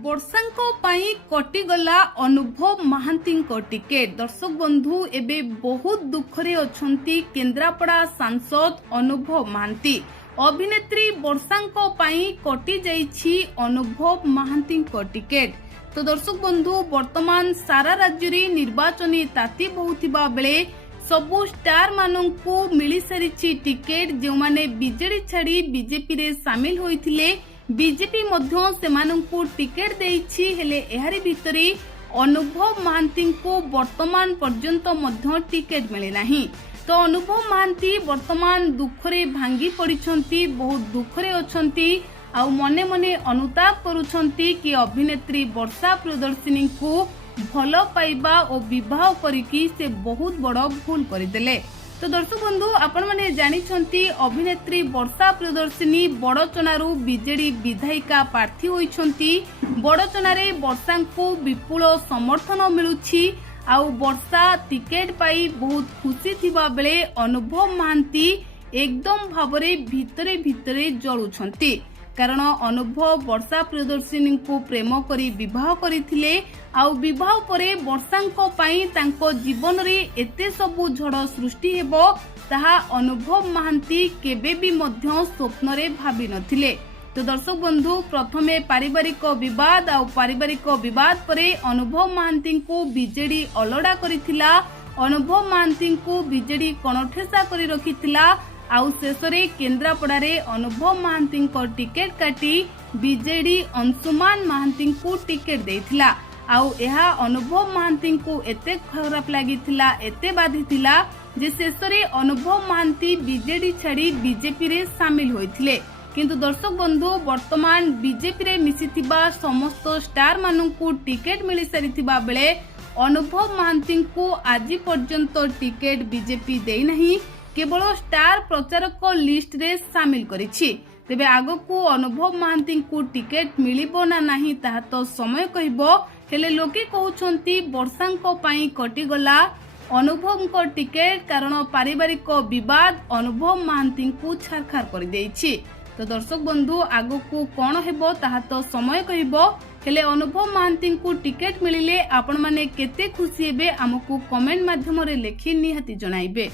ବର୍ଷାଙ୍କ ପାଇଁ କଟିଗଲା ଅନୁଭବ ମହାନ୍ତିଙ୍କ ଟିକେଟ। ଦର୍ଶକ ବନ୍ଧୁ ଏବେ ବହୁତ ଦୁଃଖରେ ଅଛନ୍ତି କେନ୍ଦ୍ରାପଡ଼ା ସାଂସଦ ଅନୁଭବ ମହାନ୍ତି। ଅଭିନେତ୍ରୀ ବର୍ଷାଙ୍କ ପାଇଁ କଟି ଯାଇଛି ଅନୁଭବ ମହାନ୍ତିଙ୍କ ଟିକେଟ। ତ ଦର୍ଶକ ବନ୍ଧୁ ବର୍ତ୍ତମାନ ସାରା ରାଜ୍ୟରେ ନିର୍ବାଚନୀ ତାତି ବହୁଥିବା ବେଲେ ସବୁ ଷ୍ଟାର ମାନଙ୍କୁ ମିଳି ସାରିଛି ଟିକେଟ। ଯେଉଁମାନେ ବିଜେଡି ଛାଡ଼ି ବିଜେପି ରେ ସାମିଲ ହୋଇଥିଲେ ବିଜେପି ମଧ୍ୟ ସେମାନଙ୍କୁ ଟିକେଟ ଦେଇଛି। ହେଲେ ଏହାରି ଭିତରେ ଅନୁଭବ ମହାନ୍ତିଙ୍କୁ ବର୍ତ୍ତମାନ ପର୍ଯ୍ୟନ୍ତ ମଧ୍ୟ ଟିକେଟ ମିଳିନାହିଁ। ତ ଅନୁଭବ ମହାନ୍ତି ବର୍ତ୍ତମାନ ଦୁଃଖରେ ଭାଙ୍ଗି ପଡ଼ିଛନ୍ତି, ବହୁତ ଦୁଃଖରେ ଅଛନ୍ତି। ଆଉ ମନେ ମନେ ଅନୁତାପ କରୁଛନ୍ତି କି ଅଭିନେତ୍ରୀ ବର୍ଷା ପ୍ରିୟଦର୍ଶିନୀଙ୍କୁ ଭଲ ପାଇବା ଓ ବିବାହ କରିକି ସେ ବହୁତ ବଡ଼ ଭୁଲ କରିଦେଲେ। ତ ଦର୍ଶକ ବନ୍ଧୁ आपण माने जानिछंती अभिनेत्री वर्षा प्रियदर्शिनी बड़चनारू बीजेडी विधायिका प्रार्थी होइछंती। बड़चनारे वर्षांको विपुल समर्थन मिलुछि। आउ वर्षा टिकेट पाई बहुत खुशी थिबा बेले अनुभव महांती एकदम भावरे भितरे भितरे जळुछंती। कारण अनुभव वर्षा प्रियदर्शिनी को प्रेम करी विवाह करथिले। आउ विवाह परे वर्षांको पाई तांको जीवन रे एते सबु झड़ सृष्टि हेबो ताहा अनुभव महांती केबे भी मध्य स्वप्न रे भाबी नथिले। तो दर्शक बंधु प्रथमे पारिवारिक विवाद आउ पारिवारिक विवाद परे अनुभव महांती को बीजेडी अलड़ा करिथिला। अनुभव महांती को बीजेडी कणठेसा करी रखिथिला। आउ शेषरे केन्द्रापड़ारे अनुभव महांती टिकेट काटी बीजेडी अंशुमान महांती को टिकेट देथिला। आउ एहा अनुभव महांती को एते खराब लागिथिला, एते बाधिथिला जे शेषरे अनुभव महांती बीजेडी छाड़ी बीजेपी रे सामिल होइथिले। किंतु दर्शक बंधु वर्तमान बीजेपी रे मिसिथिबा समस्त स्टार माननकु टिकेट मिली सारिथिबा बेले अनुभव महांती को आज पर्यंत टिकेट बीजेपी देई नहीं, केवल स्टार प्रचारक लिस्ट रे सामिल करिछि। तेबे आगकू अनुभव महांती को टिकेट मिलिबो ना नाही ताहा तो समय कहिबो। हेले लोके कहउछंती वर्षांको पई कटिगला अनुभवको टिकेट, कारण पारिवारिक विवाद अनुभव महांती को छारखार कर देछि। तो दर्शक बंधु आगकू कोन हेबो ताहा तो समय कहिबो। हेले अनुभव महांती को टिकेट मिलिले आपण माने केते खुशी हेबे हमकू कमेंट माध्यम रे लेखि निहाती जणाइबे।